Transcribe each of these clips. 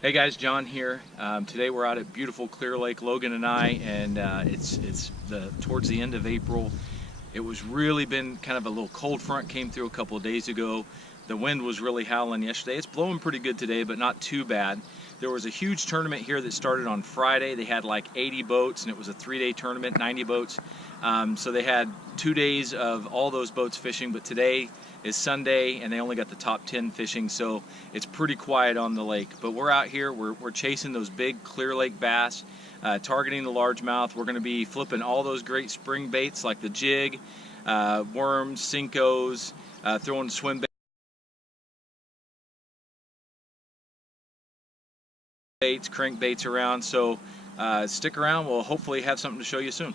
Hey guys, John here. Today we're out at beautiful Clear Lake, Logan and I, and it's towards the end of April. It was really been kind of a little cold front came through a couple of days ago. The wind was really howling yesterday. It's blowing pretty good today, but not too bad. There was a huge tournament here that started on Friday. They had like 80 boats, and it was a 3-day tournament, 90 boats. So they had 2 days of all those boats fishing, but today is Sunday, and they only got the top 10 fishing, so it's pretty quiet on the lake. But we're out here, we're chasing those big Clear Lake bass, targeting the largemouth. We're going to be flipping all those great spring baits like the jig, worms, Cincos, throwing swim baits, crankbaits around. So stick around, we'll hopefully have something to show you soon.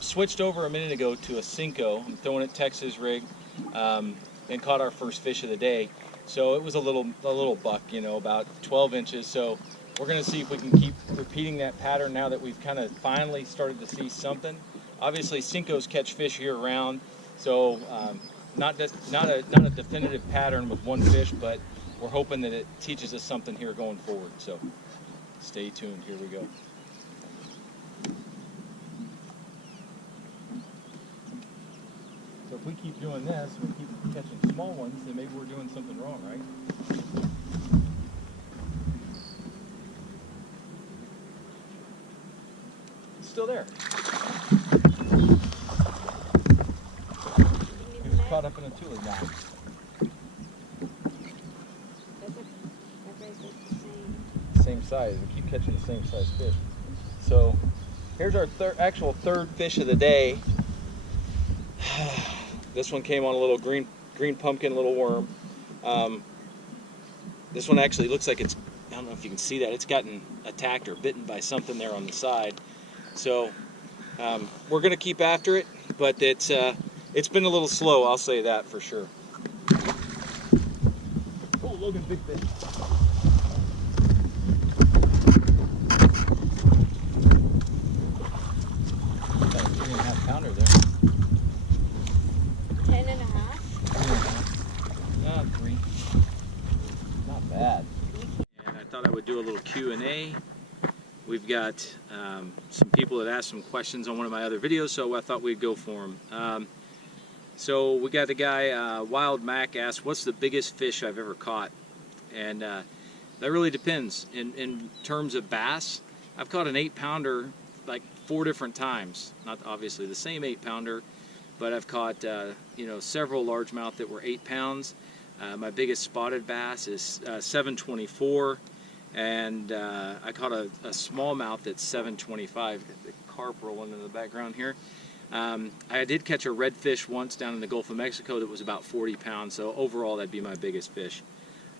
Switched over a minute ago to a Cinco. I'm throwing it Texas rig, and caught our first fish of the day. So it was a little buck, you know, about 12 inches. So we're going to see if we can keep repeating that pattern now that we've kind of finally started to see something. Obviously, Cincos catch fish year round, so not a definitive pattern with one fish, but we're hoping that it teaches us something here going forward. So stay tuned. Here we go. So if we keep doing this, we keep catching small ones, then maybe we're doing something wrong, right? It's still there. He was caught up in a tule knot. Same size. We keep catching the same size fish. So here's our actual third fish of the day. This one came on a little green pumpkin, little worm. This one actually looks like it's, I don't know if you can see that, it's gotten attacked or bitten by something there on the side. So we're going to keep after it, but it's been a little slow, I'll say that for sure. Oh, Logan, big fish. 3.5 pounder there. 3. Not bad. And I thought I would do a little Q&A. We've got some people that asked some questions on one of my other videos, so I thought we'd go for them. So we got a guy, Wild Mac, asked, what's the biggest fish I've ever caught? And that really depends. In terms of bass, I've caught an 8-pounder like 4 different times. Not obviously the same 8-pounder, but I've caught several largemouth that were 8 pounds. My biggest spotted bass is 724, and I caught a smallmouth at 725. Got the carp rolling in the background here. I did catch a redfish once down in the Gulf of Mexico that was about 40 pounds, so overall that'd be my biggest fish.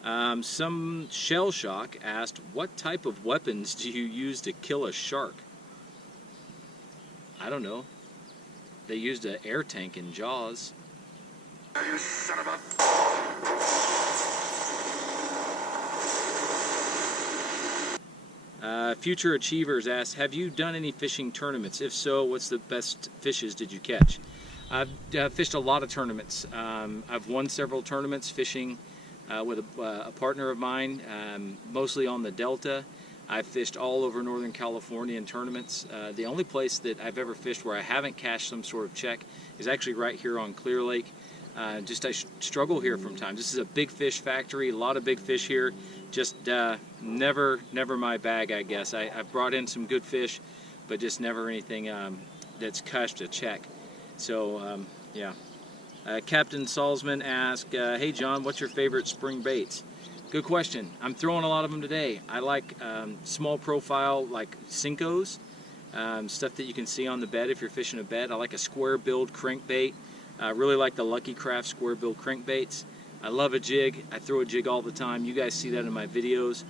Some Shell Shock asked, what type of weapons do you use to kill a shark? I don't know. They used an air tank in Jaws. You son of a... Future Achievers asks, have you done any fishing tournaments? If so, what's the best fishes did you catch? I've fished a lot of tournaments. I've won several tournaments fishing with a partner of mine, mostly on the Delta. I've fished all over Northern California in tournaments. The only place that I've ever fished where I haven't cashed some sort of check is actually right here on Clear Lake. I struggle here from times. This is a big fish factory, a lot of big fish here. Just never my bag, I guess. I've brought in some good fish, but just never anything that's cashed a check. So yeah. Captain Salzman asked, hey John, what's your favorite spring baits? Good question. I'm throwing a lot of them today. I like small profile, like Cincos, stuff that you can see on the bed if you're fishing a bed. I like a square build crankbait. I really like the Lucky Craft square build crankbaits. I love a jig. I throw a jig all the time. You guys see that in my videos.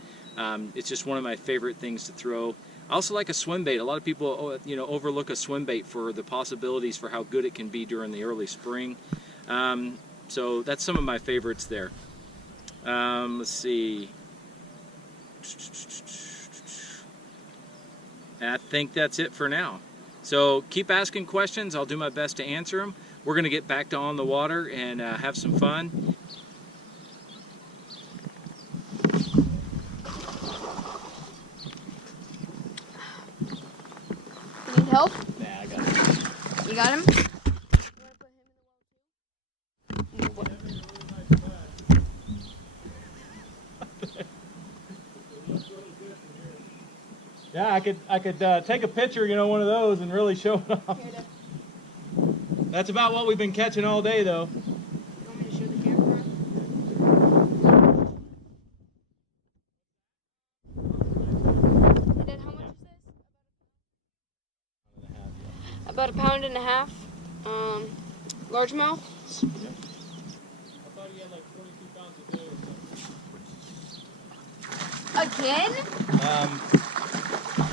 It's just one of my favorite things to throw. I also like a swim bait. A lot of people, overlook a swim bait for the possibilities for how good it can be during the early spring. So that's some of my favorites there. Let's see. And I think that's it for now. So keep asking questions. I'll do my best to answer them. We're going to get back to on the water and have some fun. Need help? Nah, I got it. You got him? Yeah, I could take a picture, you know, one of those and really show it off. That's about what we've been catching all day, though. You want me to show the camera? And then how much is this? About a pound and a half. Largemouth. I thought he had like 22 pounds a day or something. Again?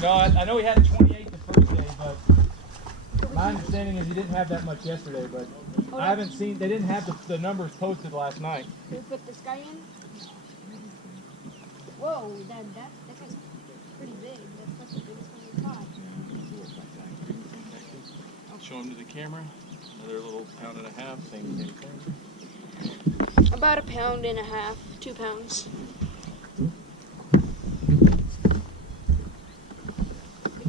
No, I know he had 28 the first day, but my understanding is he didn't have that much yesterday, but I haven't seen, they didn't have the numbers posted last night. Can we put this guy in? Whoa, that guy's pretty big. That's the biggest one we caught. I'll show him to the camera. Another little pound and a half, same thing. About a pound and a half, 2 pounds.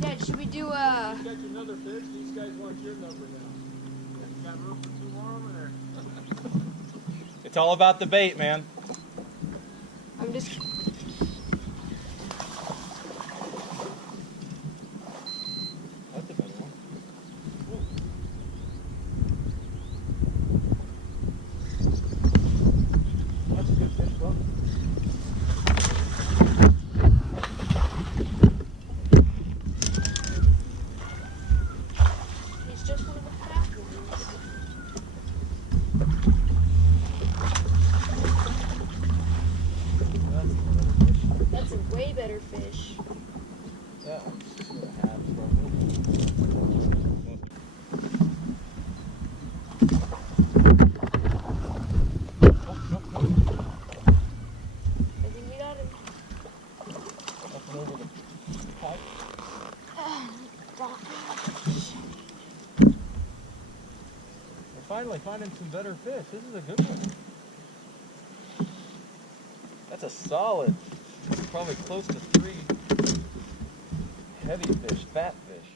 Dad, should we do a... Catch another fish, these guys want your number now. You got room for 2 more over there? It's all about the bait, man. I'm just... That's a better one. That's a good fish, bro. He's just one of the fat ones. That's a way better fish. That one's just gonna have trouble. I think we got him. Up and over the pipe. We're finally finding some better fish. This is a good one. That's a solid, probably close to 3 heavy fish, fat fish.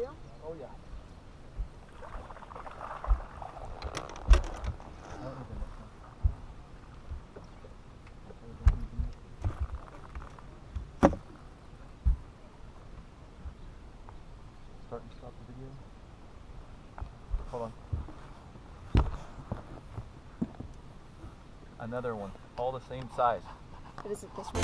Yeah? Oh yeah. Start and stop the video. Hold on. Another one, all the same size. What is it, this one?